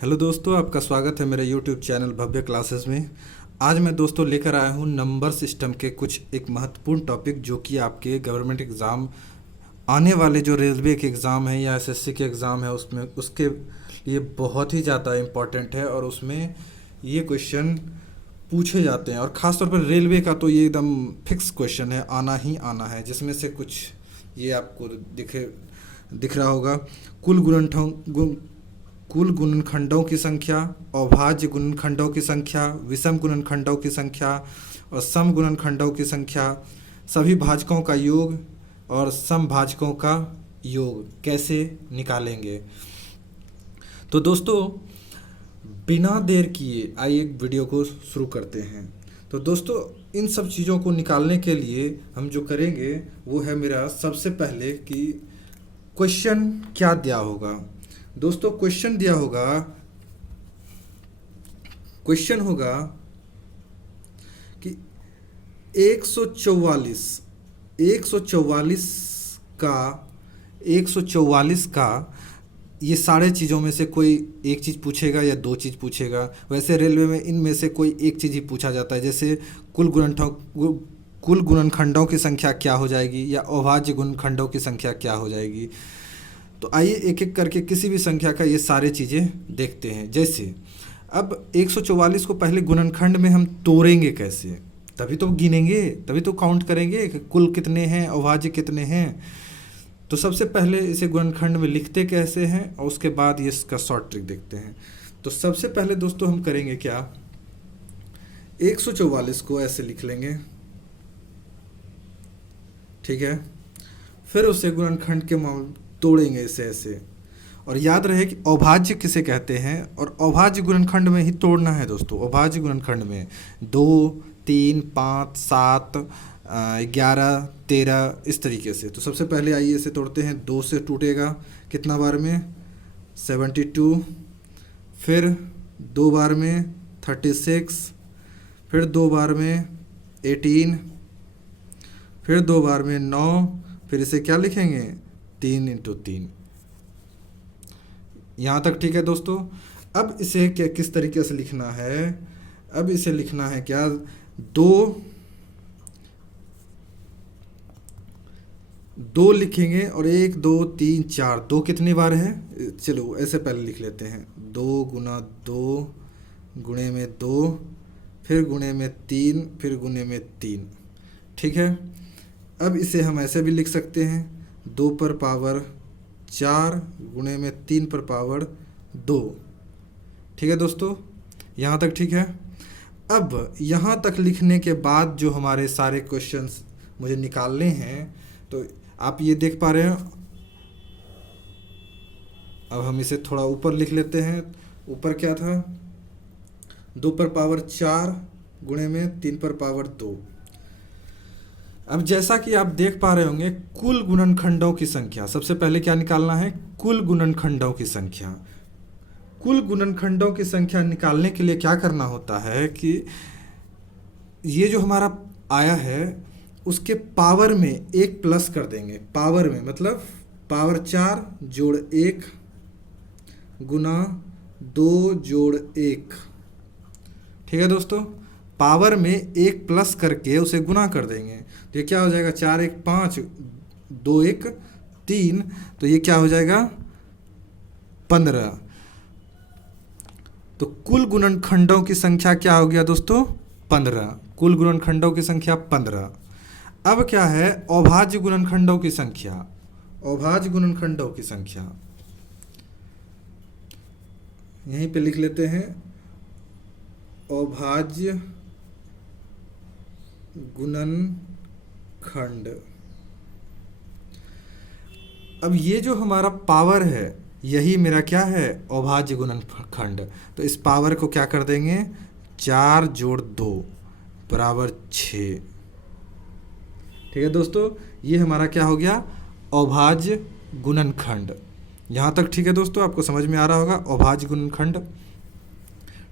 Hello दोस्तों, आपका स्वागत है मेरे यूट्यूब चैनल भव्य क्लासेस में। आज मैं दोस्तों लेकर आया हूँ नंबर सिस्टम के कुछ एक महत्वपूर्ण टॉपिक जो कि आपके गवर्नमेंट एग्ज़ाम आने वाले जो रेलवे के एग्ज़ाम है या एसएससी के एग्ज़ाम है उसमें उसके लिए बहुत ही ज़्यादा इम्पोर्टेंट है और उसमें ये क्वेश्चन पूछे जाते हैं। और ख़ास तौर पर रेलवे का तो ये एकदम फिक्स क्वेश्चन है, आना ही आना है। जिसमें से कुछ ये आपको दिख रहा होगा। कुल कुल गुणनखंडों की संख्या, अभाज्य गुणनखंडों की संख्या, विषम गुणनखंडों की संख्या और सम गुणनखंडों की संख्या, सभी भाजकों का योग और समभाजकों का योग कैसे निकालेंगे। तो दोस्तों बिना देर किए आइए एक वीडियो को शुरू करते हैं। तो दोस्तों इन सब चीज़ों को निकालने के लिए हम जो करेंगे वो है मेरा सबसे पहले कि क्वेश्चन क्या दिया होगा। दोस्तों क्वेश्चन दिया होगा, क्वेश्चन होगा कि 144 144 का 144 का ये सारे चीज़ों में से कोई एक चीज़ पूछेगा या दो चीज़ पूछेगा। वैसे रेलवे में इनमें से कोई एक चीज़ ही पूछा जाता है, जैसे कुल गुणनखंडों की संख्या क्या हो जाएगी या अभाज्य गुणनखंडों की संख्या क्या हो जाएगी। तो आइए एक एक करके किसी भी संख्या का ये सारे चीज़ें देखते हैं। जैसे अब 144 को पहले गुणनखंड में हम तोड़ेंगे कैसे, तभी तो गिनेंगे, तभी तो काउंट करेंगे कि कुल कितने हैं, अभाज्य कितने हैं। तो सबसे पहले इसे गुणनखंड में लिखते कैसे हैं और उसके बाद ये इसका शॉर्ट ट्रिक देखते हैं। तो सबसे पहले दोस्तों हम करेंगे क्या, 144 को ऐसे लिख लेंगे, ठीक है। फिर उसे गुणनखंड के तोड़ेंगे इसे ऐसे। और याद रहे कि अभाज्य किसे कहते हैं, और अभाज्य गुणनखंड में ही तोड़ना है दोस्तों। अभाज्य गुणनखंड में 2, 3, 5, 7, 11, 13 इस तरीके से। तो सबसे पहले आइए इसे तोड़ते हैं। 2 से टूटेगा कितना बार में, 72, फिर 2 बार में 36, फिर 2 बार में 18, फिर 2 बार में 9, फिर इसे क्या लिखेंगे 3 × 3। यहाँ तक ठीक है दोस्तों। अब इसे क्या किस तरीके से लिखना है, अब इसे लिखना है क्या, 2 लिखेंगे और 1, 2, 3, 4, 2 कितनी बार है, चलो ऐसे पहले लिख लेते हैं। 2 × 2 गुणे में 2, फिर गुणे में 3, फिर गुणे में 3, ठीक है। अब इसे हम ऐसे भी लिख सकते हैं, 2 पर पावर 4 गुणे में 3 पर पावर 2, ठीक है दोस्तों। यहाँ तक ठीक है। अब यहाँ तक लिखने के बाद जो हमारे सारे क्वेश्चंस मुझे निकालने हैं, तो आप ये देख पा रहे हैं। अब हम इसे थोड़ा ऊपर लिख लेते हैं। ऊपर क्या था, 2 पर पावर 4 गुणे में 3 पर पावर 2। अब जैसा कि आप देख पा रहे होंगे, कुल गुणनखंडों की संख्या, सबसे पहले क्या निकालना है, कुल गुणनखंडों की संख्या। कुल गुणनखंडों की संख्या निकालने के लिए क्या करना होता है कि ये जो हमारा आया है उसके पावर में 1 प्लस कर देंगे। पावर में मतलब पावर 4 जोड़ 1 गुना 2 जोड़ 1, ठीक है दोस्तों। पावर में 1 प्लस करके उसे गुना कर देंगे तो ये क्या हो जाएगा, 4 1 5, 2 1 3, तो ये क्या हो जाएगा 15। तो कुल गुणनखंडों की संख्या क्या हो गया दोस्तों, 15। कुल गुणनखंडों की संख्या 15। अब क्या है, अभाज्य गुणनखंडों की संख्या। अभाज्य गुणनखंडों की संख्या यहीं पे लिख लेते हैं, अभाज्य गुणनखंड। अब ये जो हमारा पावर है यही मेरा क्या है, अभाज्य गुणनखंड। तो इस पावर को क्या कर देंगे, 4 जोड़ 2 बराबर 6, ठीक है दोस्तों। ये हमारा क्या हो गया, अभाज्य गुणनखंड। यहाँ तक ठीक है दोस्तों, आपको समझ में आ रहा होगा अभाज्य गुणनखंड,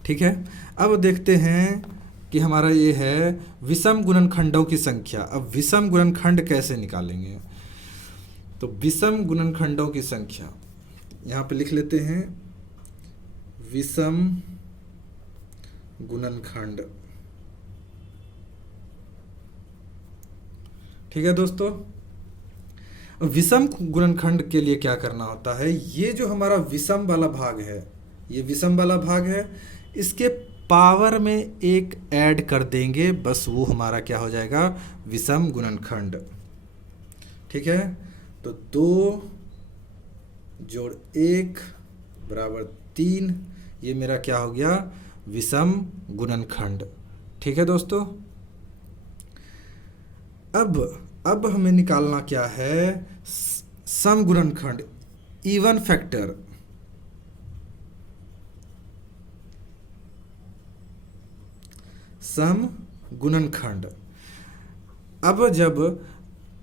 ठीक है। अब देखते हैं कि हमारा ये है विषम गुणनखंडों की संख्या। अब विषम गुणनखंड कैसे निकालेंगे, तो विषम गुणनखंडों की संख्या यहाँ पे लिख लेते हैं, विषम गुणनखंड। ठीक है दोस्तों, विषम गुणनखंड के लिए क्या करना होता है, ये जो हमारा विषम वाला भाग है, ये विषम वाला भाग है, इसके पावर में एक ऐड कर देंगे, बस वो हमारा क्या हो जाएगा, विषम गुणनखंड। ठीक है, तो 2 जोड़ 1 बराबर 3, ये मेरा क्या हो गया, विषम गुणनखंड। ठीक है दोस्तों, अब हमें निकालना क्या है, सम गुणनखंड, इवन फैक्टर। सम गुणनखंड। अब जब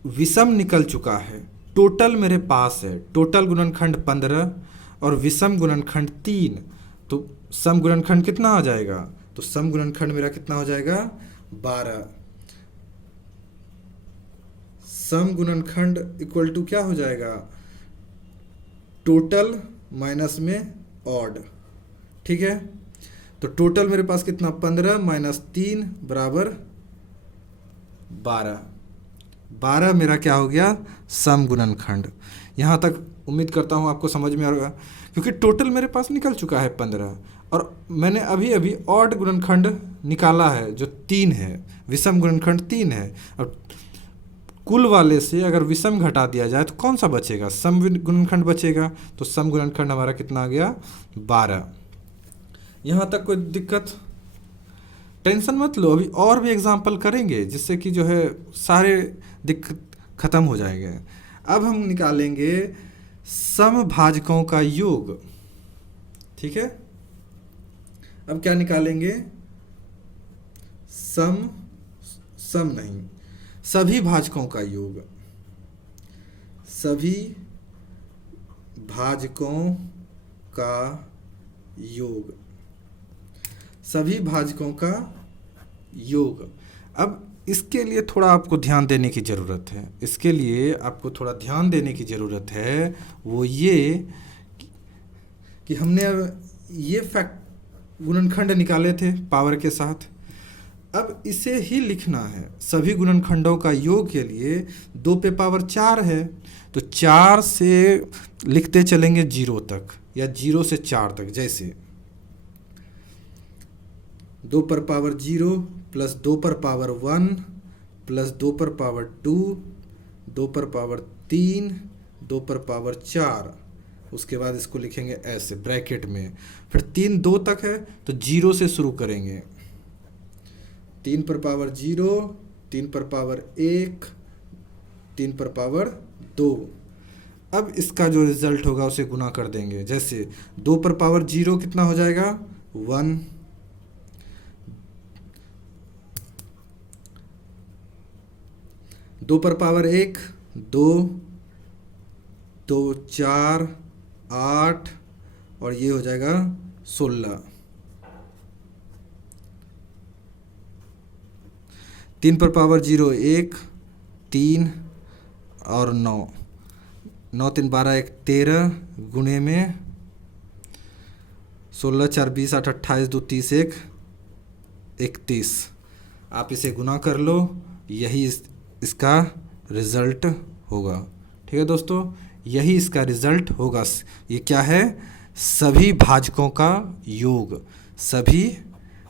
विषम निकल चुका है, टोटल मेरे पास है, टोटल गुणनखंड 15 और विषम गुणनखंड 3, तो सम गुणनखंड कितना आ जाएगा, तो सम गुणनखंड मेरा कितना हो जाएगा, 12। सम गुणनखंड इक्वल टू क्या हो जाएगा, टोटल माइनस में ऑड। ठीक है, तो टोटल मेरे पास कितना, 15 माइनस 3 बराबर 12। 12 मेरा क्या हो गया, सम गुणनखंड। यहाँ तक उम्मीद करता हूँ आपको समझ में आ रहा, क्योंकि टोटल मेरे पास निकल चुका है 15 और मैंने अभी अभी ऑड गुणनखंड निकाला है जो 3 है, विषम गुणनखंड 3 है। अब कुल वाले से अगर विषम घटा दिया जाए तो कौन सा बचेगा, सम गुणनखंड बचेगा, तो सम गुणनखंड हमारा कितना आ गया, 12। यहाँ तक कोई दिक्कत, टेंशन मत लो, अभी और भी एग्जाम्पल करेंगे जिससे कि जो है सारे दिक्कत खत्म हो जाएंगे। अब हम निकालेंगे समभाजकों का योग। ठीक है, अब क्या निकालेंगे, सम नहीं, सभी भाजकों का योग। सभी भाजकों का योग, सभी भाजकों का योग। अब इसके लिए थोड़ा आपको ध्यान देने की ज़रूरत है, इसके लिए आपको थोड़ा ध्यान देने की ज़रूरत है, वो ये कि हमने अब ये फैक्ट गुणनखंड निकाले थे पावर के साथ, अब इसे ही लिखना है। सभी गुणनखंडों का योग के लिए 2 पे पावर 4 है, तो 4 से लिखते चलेंगे 0 तक या 0 से 4 तक, जैसे 2 पर पावर 0 प्लस 2 पर पावर 1 प्लस 2 पर पावर 2, 2 पर पावर 3, 2 पर पावर 4, उसके बाद इसको लिखेंगे ऐसे ब्रैकेट में, फिर 3 2 तक है तो 0 से शुरू करेंगे, 3 पर पावर 0, 3 पर पावर 1, 3 पर पावर 2। अब इसका जो रिजल्ट होगा उसे गुना कर देंगे, जैसे 2 पर पावर 0 कितना हो जाएगा, 1, 2 पर पावर 1 2, 2 4 8 और ये हो जाएगा 16, 3 पर पावर 0 1, 3 और 9, 9 3 12 1 13 गुणे में 16 4 20 8 28 2 30 1 31। आप इसे गुना कर लो, यही इसका रिज़ल्ट होगा। ठीक है दोस्तों, यही इसका रिज़ल्ट होगा। ये क्या है, सभी भाजकों का योग, सभी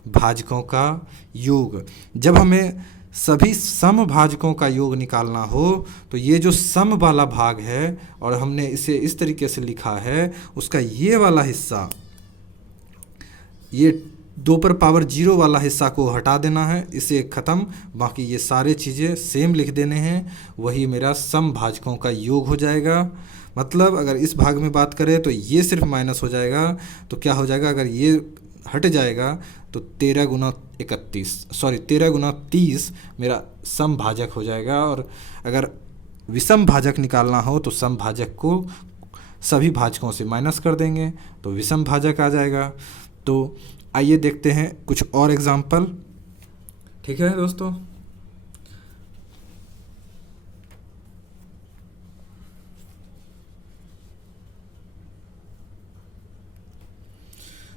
भाजकों का योग। जब हमें सभी समभाजकों का योग निकालना हो तो ये जो सम वाला भाग है और हमने इसे इस तरीके से लिखा है, उसका ये वाला हिस्सा, ये 2 पर पावर 0 वाला हिस्सा को हटा देना है, इसे ख़त्म, बाकी ये सारे चीज़ें सेम लिख देने हैं, वही मेरा समभाजकों का योग हो जाएगा। मतलब अगर इस भाग में बात करें तो ये सिर्फ माइनस हो जाएगा, तो क्या हो जाएगा, अगर ये हट जाएगा तो 13 गुना 31 सॉरी 13 गुना 30 मेरा समभाजक हो जाएगा। और अगर विषम भाजक निकालना हो तो समभाजक को सभी भाजकों से माइनस कर देंगे तो विषम भाजक आ जाएगा। तो आइए देखते हैं कुछ और एग्जाम्पल। ठीक है दोस्तों,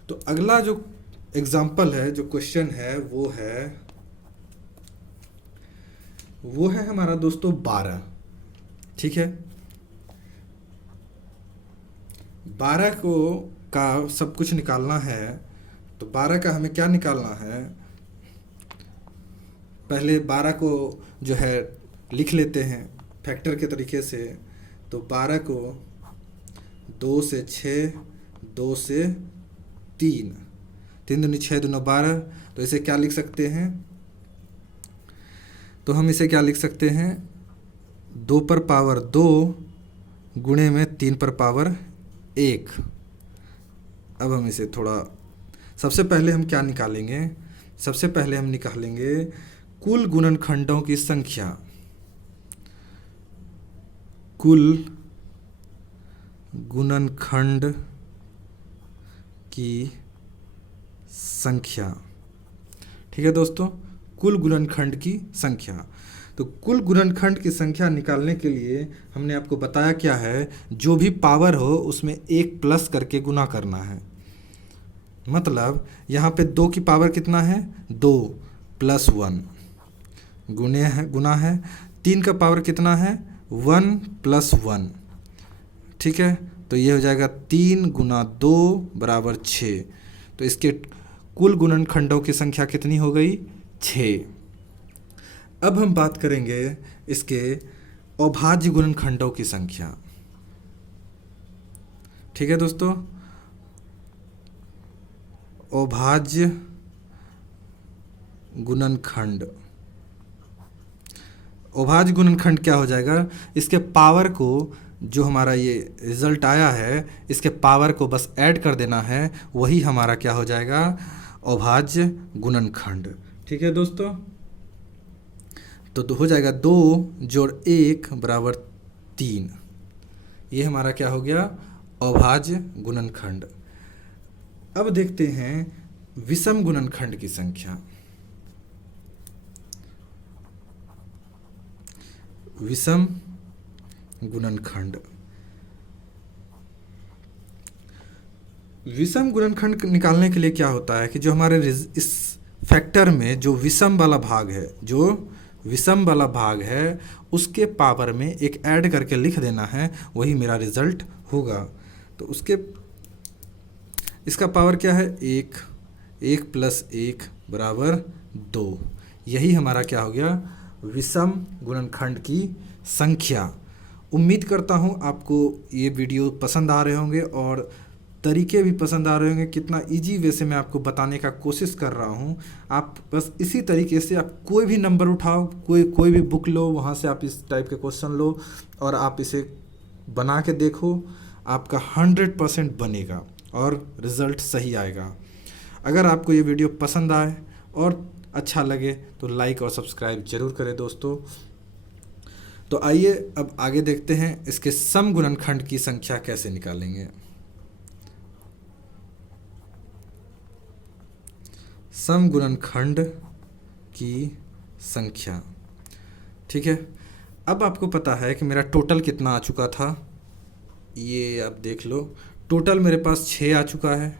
तो अगला जो एग्जाम्पल है, जो क्वेश्चन है वो है हमारा दोस्तों 12। ठीक है, 12 को का सब कुछ निकालना है। तो 12 का हमें क्या निकालना है, पहले 12 को जो है लिख लेते हैं फैक्टर के तरीके से। तो 12 को 2 से 6, 2 से 3, 3 दूनी 6, 2 12। तो इसे क्या लिख सकते हैं, तो हम इसे क्या लिख सकते हैं, 2 पर पावर 2 गुणे में 3 पर पावर 1। अब हम इसे थोड़ा, सबसे पहले हम क्या निकालेंगे, सबसे पहले हम निकालेंगे कुल गुणनखंडों की संख्या। कुल गुणनखंड की संख्या। ठीक है दोस्तों, कुल गुणनखंड की संख्या। तो कुल गुणनखंड की संख्या निकालने के लिए हमने आपको बताया क्या है, जो भी पावर हो उसमें 1 प्लस करके गुना करना है। मतलब यहाँ पे 2 की पावर कितना है, 2 + 1 गुना है। 3 का पावर कितना है, 1 + 1। ठीक है, तो ये हो जाएगा 3 × 2 = 6। तो इसके कुल गुणनखंडों की संख्या कितनी हो गई, 6। अब हम बात करेंगे इसके अभाज्य गुणनखंडों की संख्या। ठीक है दोस्तों, अभाज्य गुणनखंड। अभाज्य गुणनखंड क्या हो जाएगा, इसके पावर को, जो हमारा ये रिज़ल्ट आया है, इसके पावर को बस ऐड कर देना है, वही हमारा क्या हो जाएगा, अभाज्य गुणनखंड। ठीक है दोस्तों, तो हो जाएगा 2 + 1 = 3। ये हमारा क्या हो गया, अभाज्य गुणनखंड। अब देखते हैं विषम गुणनखंड की संख्या। विषम गुणनखंड। विषम गुणनखंड निकालने के लिए क्या होता है कि जो हमारे इस फैक्टर में जो विषम वाला भाग है, उसके पावर में एक ऐड करके लिख देना है, वही मेरा रिजल्ट होगा। तो इसका पावर क्या है, 1 + 1 = 2। यही हमारा क्या हो गया, विषम गुणनखंड की संख्या। उम्मीद करता हूँ आपको ये वीडियो पसंद आ रहे होंगे और तरीके भी पसंद आ रहे होंगे। कितना इजी वे से मैं आपको बताने का कोशिश कर रहा हूँ। आप बस इसी तरीके से आप कोई भी नंबर उठाओ, कोई भी बुक लो, वहाँ से आप इस टाइप के क्वेश्चन लो और आप इसे बना के देखो। आपका 100% बनेगा और रिज़ल्ट सही आएगा। अगर आपको ये वीडियो पसंद आए और अच्छा लगे तो लाइक और सब्सक्राइब जरूर करें दोस्तों। तो आइए अब आगे देखते हैं इसके सम गुणनखंड की संख्या कैसे निकालेंगे। सम गुणनखंड की संख्या। ठीक है, अब आपको पता है कि मेरा टोटल कितना आ चुका था, ये आप देख लो। टोटल मेरे पास 6 आ चुका है।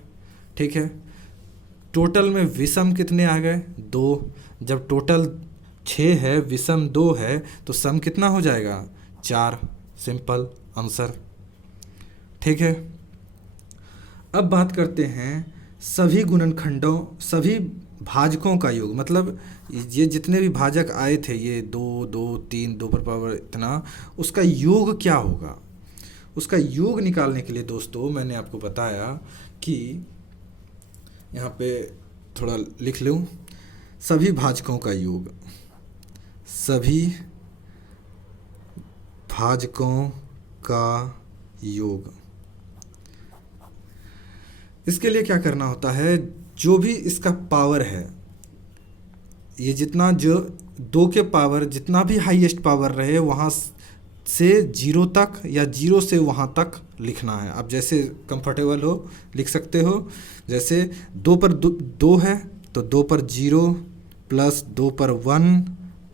ठीक है, टोटल में विषम कितने आ गए, 2। जब टोटल 6 है, विषम 2 है, तो सम कितना हो जाएगा, 4। Simple answer. ठीक है, अब बात करते हैं सभी गुणनखंडों, सभी भाजकों का योग। मतलब ये जितने भी भाजक आए थे, ये 2, 2, 3, 2 पर पावर इतना, उसका योग क्या होगा। उसका योग निकालने के लिए दोस्तों मैंने आपको बताया कि यहाँ पे थोड़ा लिख लूँ, सभी भाजकों का योग, सभी भाजकों का योग। इसके लिए क्या करना होता है, जो भी इसका पावर है, ये जितना जो 2 के पावर जितना भी हाईएस्ट पावर रहे, वहाँ से 0 तक या 0 से वहाँ तक लिखना है। आप जैसे कंफर्टेबल हो लिख सकते हो। जैसे 2 पर 2 है तो 2 पर 0 प्लस 2 पर 1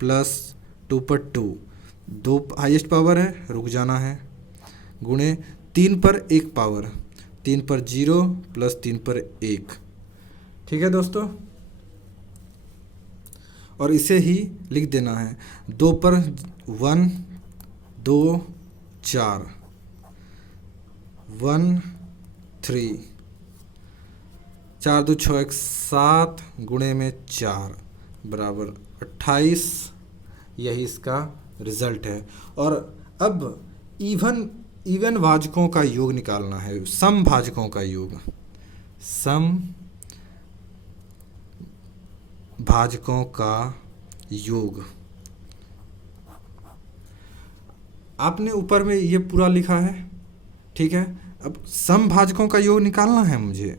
प्लस 2 पर 2, 2 हाईएस्ट पावर है, रुक जाना है, गुणे 3 पर 1 पावर, 3 पर 0 प्लस 3 पर 1। ठीक है दोस्तों, और इसे ही लिख देना है 2 पर 1 2 4 1 3 4 2 6 1 7 गुणे में 4 बराबर 28। यही इसका रिजल्ट है। और अब इवन भाजकों का योग निकालना है, सम भाजकों का योग, सम भाजकों का योग। आपने ऊपर में ये पूरा लिखा है, ठीक है। अब सम भाजकों का योग निकालना है मुझे,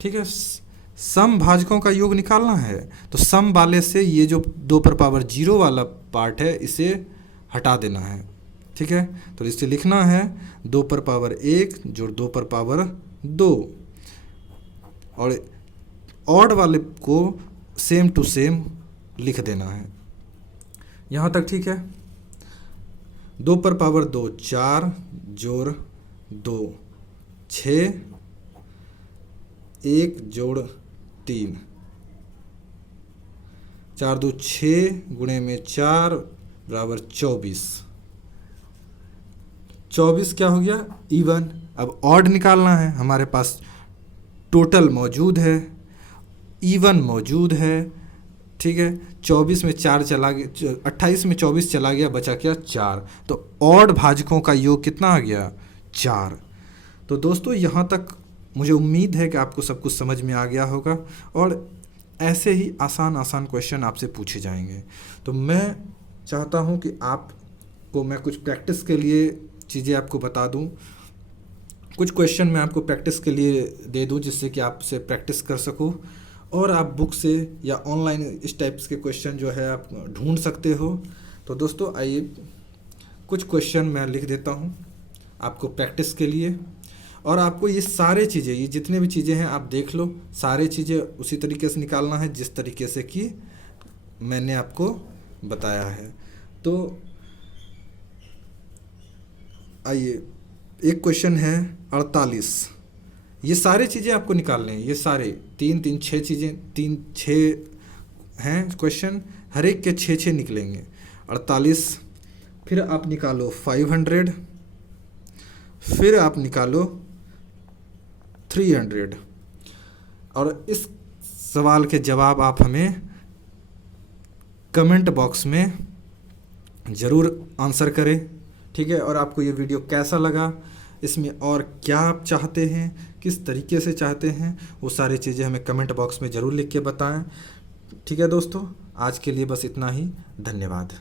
ठीक है। सम भाजकों का योग निकालना है तो सम वाले से ये जो 2 पर पावर 0 वाला पार्ट है इसे हटा देना है, ठीक है। तो इसे लिखना है 2 पर पावर 1 जोड़ 2 पर पावर 2, और ऑड वाले को सेम टू सेम लिख देना है। यहाँ तक ठीक है। 2 पर पावर 2 4 जोड़ 2 6 1 जोड़ 3 4 2 6 गुणे में 4 बराबर 24। 24 क्या हो गया? इवन। अब ऑड निकालना है, हमारे पास टोटल मौजूद है, इवन मौजूद है, ठीक है। 24 में 4 चला गया, 28 में 24 चला गया, बचा क्या? 4। तो ऑड भाजकों का योग कितना आ गया? 4। तो दोस्तों यहाँ तक मुझे उम्मीद है कि आपको सब कुछ समझ में आ गया होगा, और ऐसे ही आसान क्वेश्चन आपसे पूछे जाएंगे। तो मैं चाहता हूँ कि आपको मैं कुछ प्रैक्टिस के लिए चीज़ें आपको बता दूँ, कुछ क्वेश्चन मैं आपको प्रैक्टिस के लिए दे दूँ जिससे कि आप उसे प्रैक्टिस कर सको, और आप बुक से या ऑनलाइन इस टाइप्स के क्वेश्चन जो है आप ढूंढ सकते हो। तो दोस्तों आइए कुछ क्वेश्चन मैं लिख देता हूँ आपको प्रैक्टिस के लिए, और आपको ये सारे चीज़ें, ये जितने भी चीज़ें हैं आप देख लो, सारे चीज़ें उसी तरीके से निकालना है जिस तरीके से कि मैंने आपको बताया है। तो आइए, एक क्वेश्चन है 48। ये सारे चीज़ें आपको निकालने हैं, ये सारे 3 3 6 चीज़ें, 3 6 हैं क्वेश्चन, हर एक के 6 6 निकलेंगे। 48, फिर आप निकालो 500, फिर आप निकालो 300, और इस सवाल के जवाब आप हमें कमेंट बॉक्स में ज़रूर आंसर करें, ठीक है। और आपको ये वीडियो कैसा लगा, इसमें और क्या आप चाहते हैं, किस तरीके से चाहते हैं, वो सारी चीज़ें हमें कमेंट बॉक्स में ज़रूर लिख के बताएं, ठीक है दोस्तों। आज के लिए बस इतना ही, धन्यवाद।